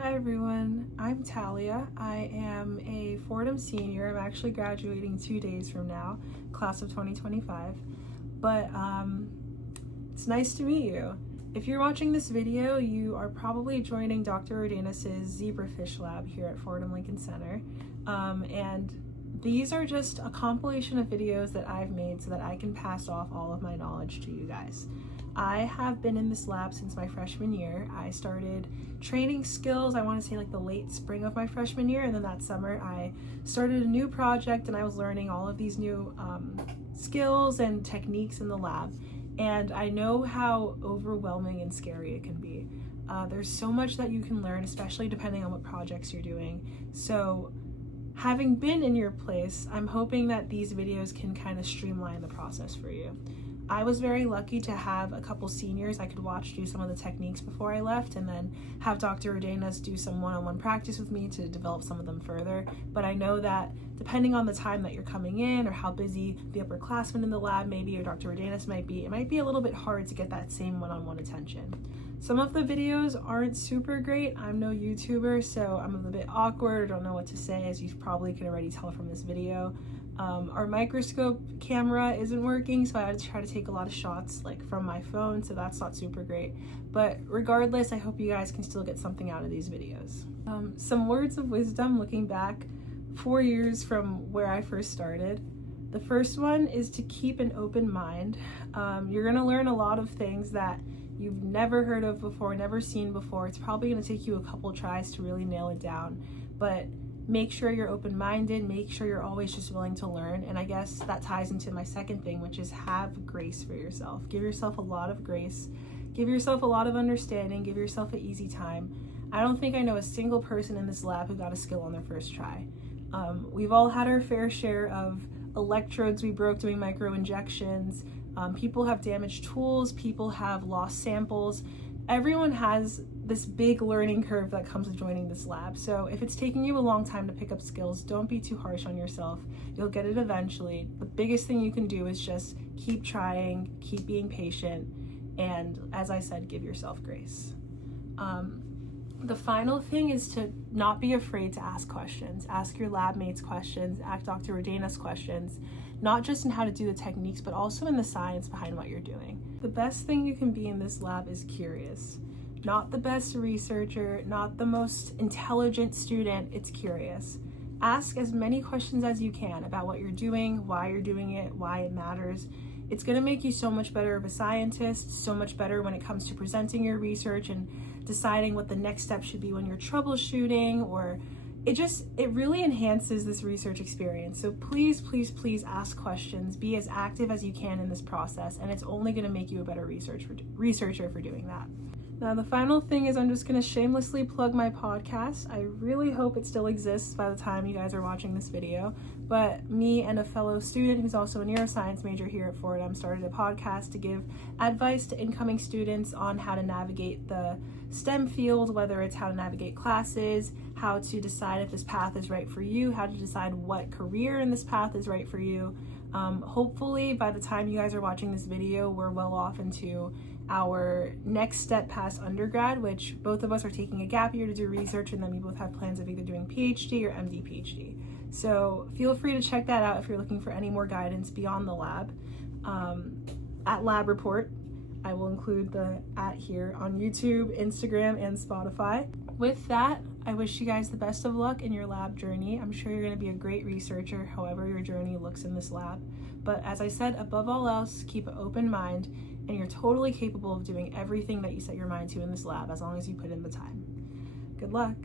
Hi everyone, I'm Talia. I am a Fordham senior. I'm actually graduating 2 days from now, class of 2025. But it's nice to meet you. If you're watching this video, you are probably joining Dr. Urdanus's zebrafish lab here at Fordham Lincoln Center. And these are just a compilation of videos that I've made so that I can pass off all of my knowledge to you guys. I have been in this lab since my freshman year. I started training skills, I want to say like the late spring of my freshman year, and then that summer I started a new project and I was learning all of these new skills and techniques in the lab. And I know how overwhelming and scary it can be. There's so much that you can learn, especially depending on what projects you're doing. So having been in your place, I'm hoping that these videos can kind of streamline the process for you. I was very lucky to have a couple seniors I could watch do some of the techniques before I left, and then have Dr. Urdanus do some one-on-one practice with me to develop some of them further. But I know that depending on the time that you're coming in or how busy the upperclassmen in the lab may be or Dr. Urdanus might be, it might be a little bit hard to get that same one-on-one attention. Some of the videos aren't super great. I'm no YouTuber, so I'm a bit awkward, don't know what to say, as you probably can already tell from this video. Our microscope camera isn't working, so I had to try to take a lot of shots like from my phone, so that's not super great. But regardless, I hope you guys can still get something out of these videos. Some words of wisdom looking back 4 years from where I first started. The first one is to keep an open mind. You're gonna learn a lot of things that you've never heard of before, never seen before. It's probably gonna take you a couple tries to really nail it down, but make sure you're open-minded, make sure you're always just willing to learn. And I guess that ties into my second thing, which is have grace for yourself. Give yourself a lot of grace, give yourself a lot of understanding, give yourself an easy time. I don't think I know a single person in this lab who got a skill on their first try. We've all had our fair share of electrodes we broke doing micro injections. People have damaged tools, people have lost samples. Everyone has this big learning curve that comes with joining this lab. So if it's taking you a long time to pick up skills, don't be too harsh on yourself. You'll get it eventually. The biggest thing you can do is just keep trying, keep being patient, and as I said, give yourself grace. The final thing is to not be afraid to ask questions. Ask your lab mates questions, ask Dr. Urdanus questions, not just in how to do the techniques, but also in the science behind what you're doing. The best thing you can be in this lab is curious. Not the best researcher, not the most intelligent student, it's curious. Ask as many questions as you can about what you're doing, why you're doing it, why it matters. It's gonna make you so much better of a scientist, so much better when it comes to presenting your research and deciding what the next step should be when you're troubleshooting, or it really enhances this research experience. So please, please, please ask questions, be as active as you can in this process, and it's only gonna make you a better researcher for doing that. Now, the final thing is I'm just going to shamelessly plug my podcast. I really hope it still exists by the time you guys are watching this video, but me and a fellow student who's also a neuroscience major here at Fordham started a podcast to give advice to incoming students on how to navigate the STEM field, whether it's how to navigate classes, how to decide if this path is right for you, how to decide what career in this path is right for you. Hopefully by the time you guys are watching this video, we're well off into our next step past undergrad, which both of us are taking a gap year to do research, and then we both have plans of either doing PhD or MD PhD. So feel free to check that out if you're looking for any more guidance beyond the lab. At Lab Report, I will include the @ here on YouTube, Instagram, and Spotify. With that, I wish you guys the best of luck in your lab journey. I'm sure you're going to be a great researcher, however your journey looks in this lab. But as I said, above all else, keep an open mind, and you're totally capable of doing everything that you set your mind to in this lab as long as you put in the time. Good luck.